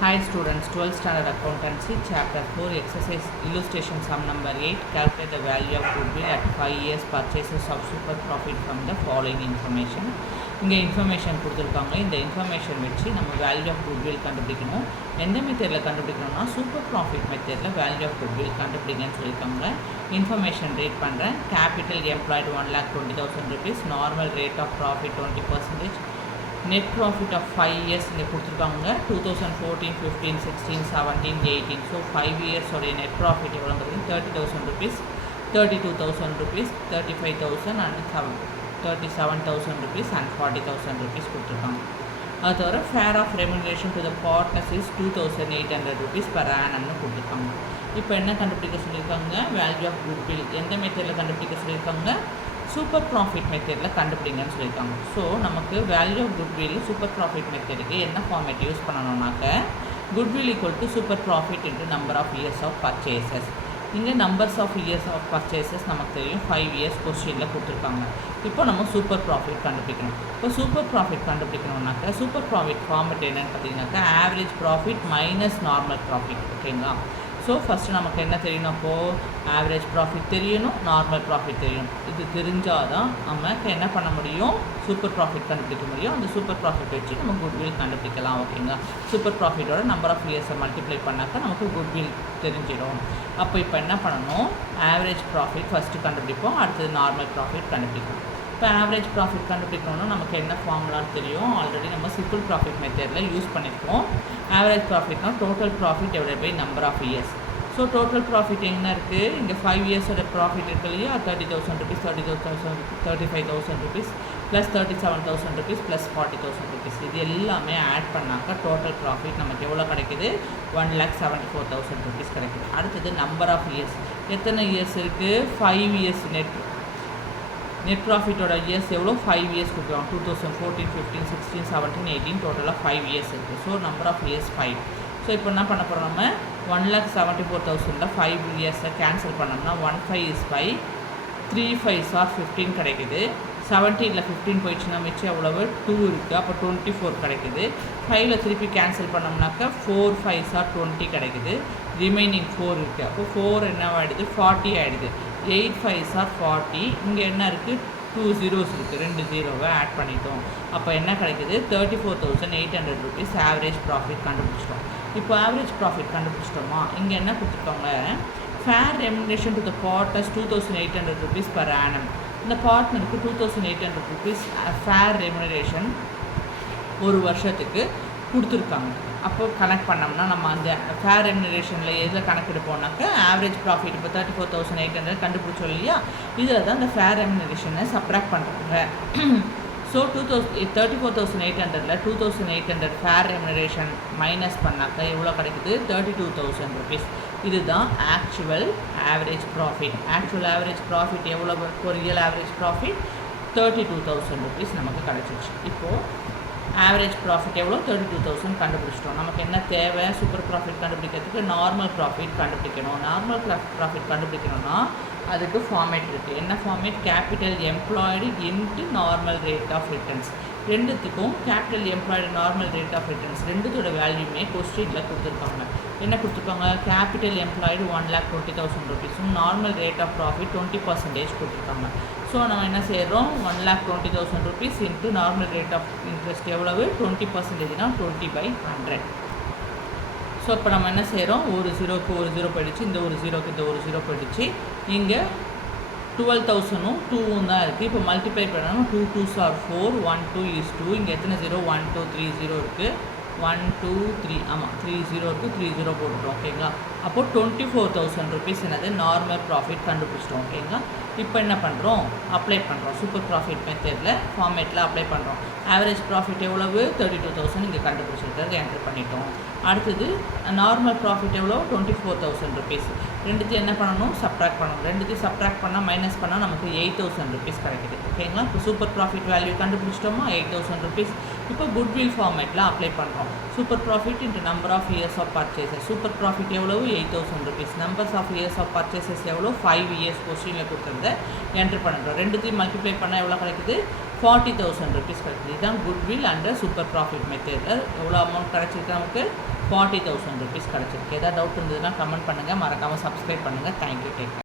Hi students, 12th standard accountancy, chapter 4, exercise illustration sum number 8, calculate the value of goodwill at 5 years purchases of super profit from the following information. இங்கே information கொடுத்துருக்காங்க. இந்த information வச்சு நம்ம value of goodwill கண்டுபிடிக்கணும். எந்த மெத்தடில் கண்டுபிடிக்கணும்னா super profit மெத்தடில் வேல்யூ ஆஃப் குட்வில் கண்டுபிடிங்கன்னு சொல்லியிருக்காங்க. இன்ஃபர்மேஷன் ரீட் பண்ணுறேன். Capital employed 1,20,000 rupees, normal rate of profit 20%, net profit of 5 years இங்கே கொடுத்துருக்காங்க. 2014, 15, 16, 17, 18. ஸோ 5 years உடைய net profit எவ்வளோங்கிறது 30,000 rupees, 32,000 rupees, 35,000 and 37,000 rupees and 40,000 rupees கொடுத்துருக்காங்க. அது தவிர fair of remuneration to the partners is 2,800 rupees per annumனு கொடுத்துருக்காங்க. இப்போ என்ன கண்டுபிடிக்க சொல்லியிருக்காங்க? வேல்யூ ஆஃப் குட்வில் எந்த மெத்தடில் கண்டுபிடிக்க சொல்லியிருக்காங்க? சூப்பர் ப்ராஃபிட் மெத்தடில் கண்டுபிடிங்கன்னு சொல்லியிருக்காங்க. ஸோ நமக்கு value of goodwill super profit மெத்தடுக்கு என்ன ஃபார்மேட் யூஸ் பண்ணணும்னாக்க goodwill equal to super profit into number of years of purchases. இங்கே numbers of years of purchases நமக்கு தெரியும் 5 years கொஸ்டினில் கொடுத்துருக்காங்க. இப்போ நம்ம சூப்பர் ப்ராஃபிட் கண்டுபிடிக்கணும். இப்போ சூப்பர் ப்ராஃபிட் கண்டுபிடிக்கணும்னாக்க சூப்பர் ப்ராஃபிட் ஃபார்மேட் என்னென்னு பார்த்தீங்கன்னாக்கா average profit minus normal profit. ஓகேங்களா? ஸோ ஃபஸ்ட்டு நமக்கு என்ன தெரியணும்? அப்போது ஆவரேஜ் ப்ராஃபிட் தெரியணும், நார்மல் ப்ராஃபிட் தெரியணும். இது தெரிஞ்சால் தான் நமக்கு என்ன பண்ண முடியும்? சூப்பர் ப்ராஃபிட் கண்டுபிடிக்க முடியும். அந்த சூப்பர் ப்ராஃபிட் வச்சு நம்ம குட்வில் கண்டுபிடிக்கலாம். ஓகேங்களா? சூப்பர் ப்ராஃபிட்டோட நம்பர் ஆஃப் இயர்ஸை மல்டிப்ளை பண்ணாக்கா நமக்கு குட்வில் தெரிஞ்சிடும். அப்போ இப்போ என்ன பண்ணணும்? ஆவரேஜ் ப்ராஃபிட் ஃபஸ்ட்டு கண்டுபிடிப்போம், அடுத்தது நார்மல் ப்ராஃபிட் கண்டுபிடிப்போம். இப்போ ஆவரேஜ் ப்ராஃபிட் கண்டுபிடிக்கணும்னா நமக்கு என்ன ஃபார்முலான்னு தெரியும். ஆல்ரெடி நம்ம சிம்பிள் ப்ராஃபிட் மெத்தடில் யூஸ் பண்ணியிருக்கோம். ஆவரேஜ் ப்ராஃபிட்னா total profit divided by number of years. So total profit என்ன இருக்குது? இங்கே 5 yearsோட ப்ராஃபிட் இருக்குது இல்லையா? 30,000 rupees, 35,000 rupees plus 37,000 rupees plus 40,000 rupees. இது எல்லாமே ஆட் பண்ணாக்கா டோட்டல் ப்ராஃபிட் நமக்கு எவ்வளோ கிடைக்குது? 1,74,000 rupees கிடைக்குது. அடுத்தது நம்பர் ஆஃப் இயர்ஸ். எத்தனை இயர்ஸ் இருக்குது? 5 years நெட் ப்ராஃபிட்டோட இயர்ஸ் எவ்வளோ? 5 years கொடுக்குறோம். 2014, 15, 16, 17, 18 டோட்டலாக 5 years இருக்குது. So number of years 5. So இப்போ என்ன பண்ண போகிறோம்? நம்ம 1,74,000 5 yearsை கேன்சல் பண்ணோம்னா 1,5 is 5, 3 5s are 15 கிடைக்குது. 17ல் 15 போயிடுச்சுன்னா மிச்சம் எவ்வளவு? 2 இருக்குது. அப்போ 24 கிடைக்குது. 5ல் திருப்பி கேன்சல் பண்ணோம்னாக்கா 4 5s are 20 கிடைக்குது. ரிமைனிங் 4 இருக்குது. அப்போ 4 என்ன ஆகிடுது? 40 ஆகிடுது. 8 5s are 40. இங்கே என்ன இருக்குது? 2 zeros இருக்குது. 2 ஜீரோவை ஆட் பண்ணிட்டோம். அப்போ என்ன கிடைக்குது? 34,800 rupees ஆவரேஜ் ப்ராஃபிட் கண்டுபிடிச்சிட்டோம். இப்போ ஆவரேஜ் ப்ராஃபிட் கண்டுபிடிச்சிட்டோமா? இங்கே என்ன கொடுத்துருக்காங்க? Fair remuneration to the partners 2,800 rupees per annum. இந்த பார்ட்னருக்கு 2,800 rupees ஃபேர் ரெமுனரேஷன் ஒரு வருஷத்துக்கு கொடுத்துருக்காங்க. அப்போ கனெக்ட் பண்ணோம்னா நம்ம அந்த ஃபேர் ரெமுனரேஷனில் எதில் கணக்கெடுப்போம்னாக்கா ஆவரேஜ் ப்ராஃபிட் இப்போ 34,800 கண்டுபிடிச்சோம் இல்லையா? இதில் தான் இந்த ஃபேர் ரெமுனரேஷனை சப்ராக்ட் பண்ணுறாங்க. ஸோ 34,800ல் 2,800 ஃபேர் ரெமுனரேஷன் மைனஸ் பண்ணாக்கா எவ்வளோ கிடைக்குது? 32,000 rupees. இதுதான் actual average profit. Actual average profit எவ்வளோ? ஒரு ரியல் ஆவரேஜ் ப்ராஃபிட் 32,000 rupees நமக்கு கிடச்சிச்சு. இப்போது ஆவரேஜ் ப்ராஃபிட் எவ்வளோ? 32,000 கண்டுபிடிச்சிட்டோம். நமக்கு என்ன தேவை? சூப்பர் ப்ராஃபிட் கண்டுபிடிக்கிறதுக்கு நார்மல் ப்ராஃபிட் கண்டுபிடிக்கணும். நார்மல் ப்ராஃபிட் கண்டுபிடிக்கணும்னா அதுக்கு ஃபார்மேட் இருக்குது. என்ன format? Capital employed into normal rate of returns. ரெண்டுத்துக்கும் capital employed normal rate of returns ரெண்டுத்தோட வேல்யூமே கொஸ்டினில் கொடுத்துருக்காங்க. என்ன கொடுத்துருக்காங்க? கேபிட்டல் எம்ப்ளாய்டு 1,20,000 rupeesம் நார்மல் ரேட் ஆஃப் ப்ராஃபிட் 20% கொடுத்துருக்காங்க. ஸோ நம்ம என்ன செய்கிறோம்? 1,20,000 rupees into normal rate of interest எவ்வளவு? 20%னா 20/100. ஸோ இப்போ நம்ம என்ன செய்கிறோம்? ஒரு ஜீரோக்கு ஒரு ஜீரோ போயிடுச்சு, இந்த ஒரு ஜீரோக்கு இந்த ஒரு ஜீரோ போயிடுச்சு. இங்கே 12,000ம் 2ம் தான் இருக்குது. இப்போ மல்டிப்ளை பண்ணாமல் 2 2s are 4, 1 2 is 2. இங்கே எத்தனை ஜீரோ? 1 2 3 0 இருக்குது. 1 2 3 ஆமாம் 3 0 இருக்குது. 3 0 போட்டுட்டோம். ஓகேங்களா? அப்போது 24,000 rupees என்னது? நார்மல் ப்ராஃபிட் கண்டுபிடிச்சிட்டோம். ஓகேங்களா? இப்போ என்ன பண்ணுறோம்? அப்ளை பண்ணுறோம். சூப்பர் ப்ராஃபிட் மெத்தடில் ஃபார்மேட்டில் அப்ளை பண்ணுறோம். ஆவரேஜ் ப்ராஃபிட் எவ்வளவு? 32,000 இங்கே கண்டுபிடிச்சிருக்கிறது என்ட்ரு பண்ணிட்டோம். அடுத்தது நார்மல் ப்ராஃபிட் எவ்வளோ? 24,000 rupees. ரெண்டுத்தையும் என்ன பண்ணணும்? சப்ராக்ட் பண்ணணும். ரெண்டுத்தையும் சப்ராக்ட் பண்ணால் மைனஸ் பண்ணால் நமக்கு 8,000 rupees கிடைக்குது. ஓகேங்களா? இப்போ சூப்பர் ப்ராஃபிட் வேல்யூ கண்டுபிடிச்சிட்டோமா? 8,000 rupees. இப்போ குட்வில் ஃபார்மேட்டில் அப்ளை பண்ணுறோம். Super profit into number of years of purchases. Super profit எவ்வளவு? 8,000 rupees. Numbers of years of purchases எவ்வளோ? 5 years கொஸ்டினில் கொடுத்துருந்த என்ட்ரு பண்ணுறோம். ரெண்டுத்தையும் மல்டிப்ளை பண்ணால் எவ்வளோ கிடைக்குது? 40,000 rupees கிடைக்குது. இதுதான் குட்வில் அண்ட் சூப்பர் ப்ராஃபிட் மெத்தடில் எவ்வளோ அமௌண்ட் கிடச்சிருக்கு? நமக்கு 40,000 rupees கிடச்சிருக்கு. எதாவது டவுட் இருந்ததுன்னா கமெண்ட் பண்ணுங்கள். மறக்காமல் சப்ஸ்கிரைப் பண்ணுங்கள். தேங்க்யூ. Take care.